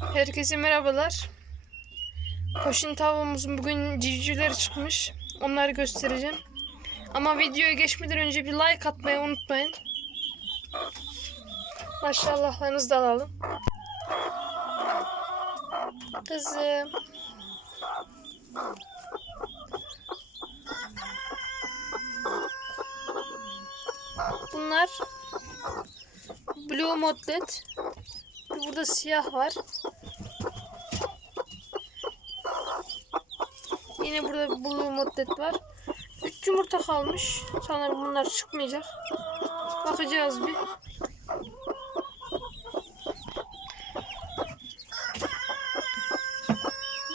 Herkese merhabalar. Koşun tavuğumuzun bugün civcivleri çıkmış. Onları göstereceğim. Ama videoya geçmeden önce bir like atmayı unutmayın. Maşallahlarınızı da alalım. Kızım. Bunlar Blue Modlet. Burada siyah var. Yine burada blue modlet var. 3 yumurta kalmış. Sanırım bunlar çıkmayacak. Bakacağız bir.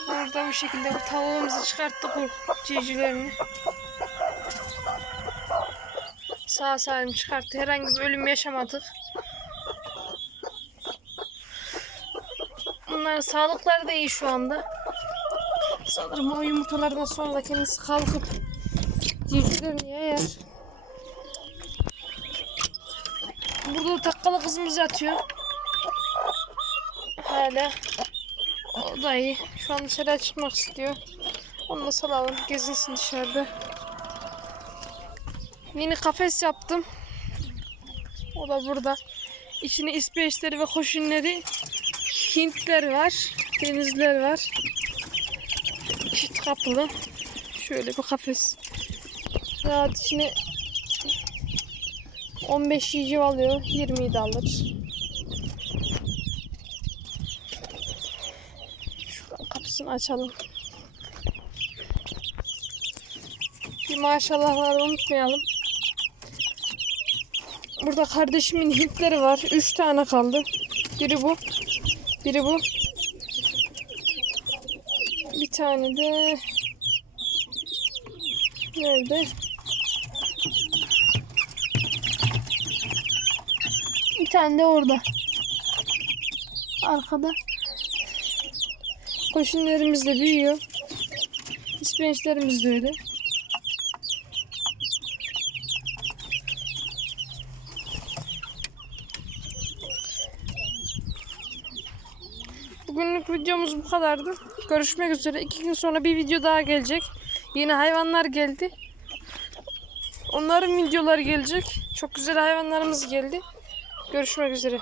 Burada bu şekilde tavuğumuzu çıkarttık civcivlerini. Sağ salim çıkarttı. Herhangi bir ölüm yaşamadık. Bunların sağlıkları da iyi şu anda. Sanırım o yumurtalardan sonra kendisi kalkıp civcivlerini yayar. Burada da takkalı kızımız yatıyor. Hala. O da iyi. Şu an dışarıya çıkmak istiyor. Onu da salalım. Gezinsin dışarıda. Yeni kafes yaptım. O da burada. İçine ispeçleri ve koşunları Hintler var. Denizler var. Çift kapılı. Şöyle bir kafes. Rahat içine 15 yiyeceği alıyor. 20'yi de alır. Şuradan kapısını açalım. Bir maşallahları unutmayalım. Burada kardeşimin Hintleri var. 3 tane kaldı. Biri bu. Biri bu. Tane de nerede? Bir tane de orada. Arkada. Koşunlarımız da büyüyor. İspençlerimiz de öyle. Bugünlük videomuz bu kadardı. Görüşmek üzere. İki gün sonra bir video daha gelecek. Yeni hayvanlar geldi. Onların videoları gelecek. Çok güzel hayvanlarımız geldi. Görüşmek üzere.